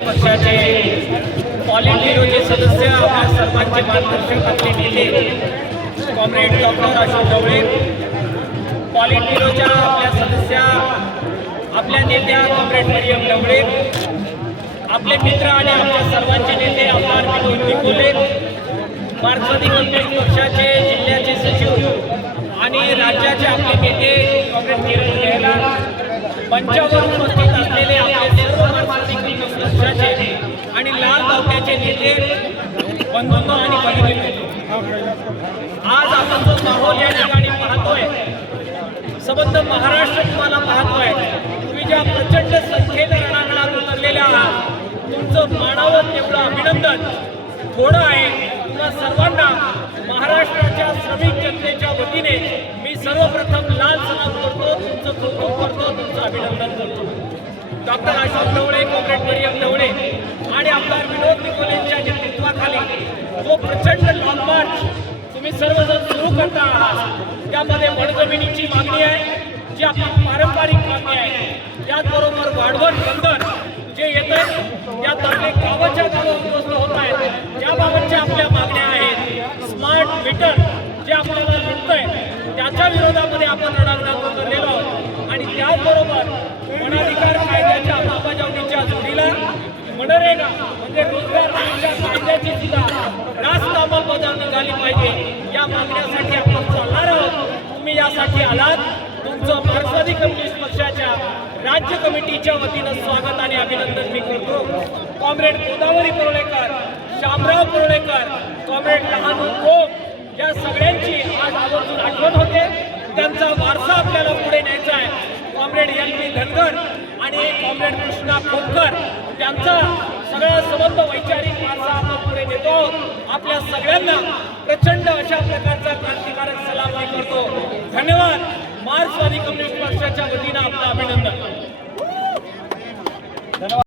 पक्षाचे पॉलिट ब्युरोचे सदस्य, आपल्या सर्वांचे मार्गदर्शक, आपले नेते कॉम्रेड डॉक्टर अशोक ढवळे, पॉलिट ब्युरोच्या आपल्या सदस्या, आपल्या नेत्या कॉम्रेड मरियम ढवळे, आपले मित्र आणि आपल्या सर्वांचे नेते आमदार विनोद निकोले, मार्क्सवादी कम्युनिस्ट पक्षाचे जिल्ह्याचे सचिव आणि राज्याचे आपले नेते कॉम्रेड नीरज गेहला, मंचावर उपस्थित असलेले आपले सर्व मार्क्सवादी कम्युनिस्ट पक्षाचे आणि लाल बावट्याचे नेते बंधूंनो आणि भगिनींनो, आज आपण जो माहोल या ठिकाणी पाहतोय, संबंध महाराष्ट्र तुम्हाला पाहतोय, तुम्ही ज्या प्रचंड संख्येने रणांगणात उतरलेल्या आहात, तुमचं मानावं तेवढं अभिनंदन. थोडं आहे तुम्हा सर्वांना महाराष्ट्राच्या श्रमिक जनतेच्या वतीने मी सर्वप्रथम लाल सलाम करतो, तुमचं कौतुक करतो, तुमचं अभिनंदन करतो. डॉक्टर अशोक ढवळे, कॉम्रेड मरियम ढवळे आणि आमदार विनोद निकोलेंच्या नेतृत्वाखाली जो प्रचंड लॉंग मार्च तुम्ही सर्वजण सुरू करता आहात, त्यामध्ये वनजमिनीची मागणी आहे, जी आपली पारंपरिक मागणी आहे, त्याचबरोबर वाढवण बंदर जे येत आहे, त्यातले गावाच्या गावं उद्ध्वस्त होत आहेत, त्याबाबतच्या आपल्या मागण्या आहेत. स्मार्ट मीटर जे आपल्याला मिळतंय त्याच्या विरोधामध्ये आपण रणांगणात उतरलेलो आहोत आणि त्याचबरोबर वनाधिकार कायद्याच्या अंमलबजावणीच्या जोडीला मनरेगा म्हणजे रोजगार हमीच्या कायद्याची सुद्धा रास्त अंमलबजावणी झाली पाहिजे. या मागण्यासाठी आपण चालणार आहोत. तुम्ही यासाठी आलात, तुमचं मार्क्सवादी कम्युनिस्ट पक्षाच्या राज्य कमिटीच्या वतीनं स्वागत आणि अभिनंदन मी करतो. कॉम्रेड गोदावरी पुरळेकर, शामराव पुरळेकर, कॉम्रेड लहानू खोप या सगळ्यांची आज आवर्जून आठवण होते. त्यांचा वारसा आपल्याला पुढे न्यायचा आहे. Comrade LP. धनगर आणि कॉम्रेड कृष्णा खोपकर त्यांचा सगळा संबंध वैचारिक वारसा आपण पुढे नेतो. आपल्या सगळ्यांना प्रचंड अशा प्रकारचा क्रांतिकारक सलाम मी करतो. धन्यवाद. मार्क्सवादी कम्युनिस्ट पक्षाच्या वतीनं आपलं अभिनंदन.